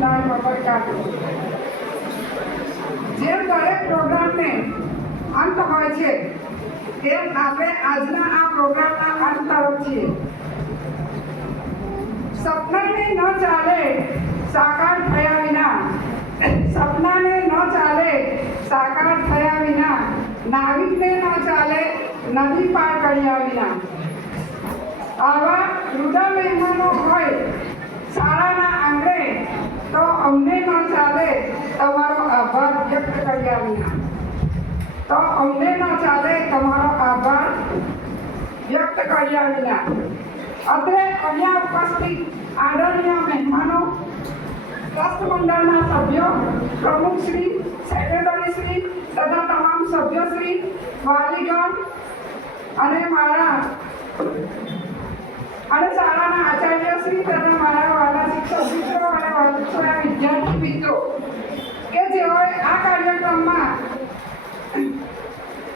ખુદાએ મફત કાઢ્યો। જેમ દરેક પ્રોગ્રામને અંત હોય છે તેમ આપણે આજના આ પ્રોગ્રામના અંત તરફ છીએ। સપનાને ન ચાલે સાકાર થયા વિના, સપનાને ન ચાલે સાકાર થયા વિના, નાવિકને ન ચાલે નદી પાર કર્યા વિના। આવા રૂડા મહેમાનો હોય શાળાના આંગણે તો અમને ન ચાલે તમારો આભાર વ્યક્ત કર્યા વિના, તો અમને ન ચાલે તમારો આભાર વ્યક્ત કર્યા વિના। અત્રે અહીંયા ઉપસ્થિત આદરણીય મહેમાનો, ટ્રસ્ટ મંડળના સભ્યો, પ્રમુખશ્રી, સેક્રેટરીશ્રી તથા તમામ સભ્યશ્રી, વાલીગણ અને શાળાના આચાર્યશ્રી તથા મારા વાલા શિક્ષક મિત્રો અને વાલા વિદ્યાર્થી મિત્રો કે જેઓએ આ કાર્યક્રમમાં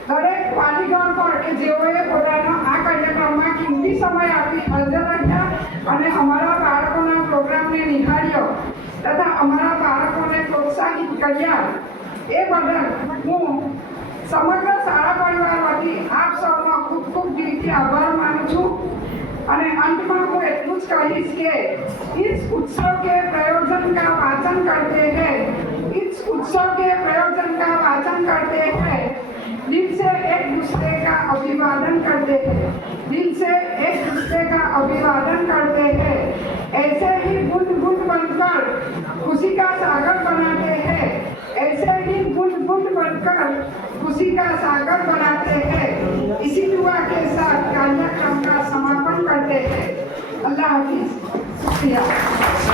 દરેક વાલીગણ પર કે જેઓએ પોતાનો આ કાર્યક્રમમાં કિંમતી સમય આપી હાજર રહ્યા અને અમારા બાળકોના પ્રોગ્રામને નિહાળ્યો તથા અમારા બાળકોને પ્રોત્સાહિત કર્યા, એ બદલ હું સમગ્ર શાળા પરિવાર વતી આપ સૌનો ખૂબ ખૂબ દિલથી આભાર માનું છું। અને अंत में હું એટલું જ કહીશ કે इस उत्सव के प्रयोजन का वाचन करते हैं, इस उत्सव के प्रयोजन का वाचन करते हैं, दिल से एक दूसरे का अभिवादन करते हैं, दिल से एक दूसरे का अभिवादन करते हैं, ऐसे ही बूंद बूंद बनकर खुशी का सागर बनाते हैं, ऐसे ही बूंद बूंद बनकर खुशी का सागर बनाते हैं। इसी दुआ के साथ कार्यक्रम का समापन करते हैं। अल्लाह हाफिज। शुक्रिया।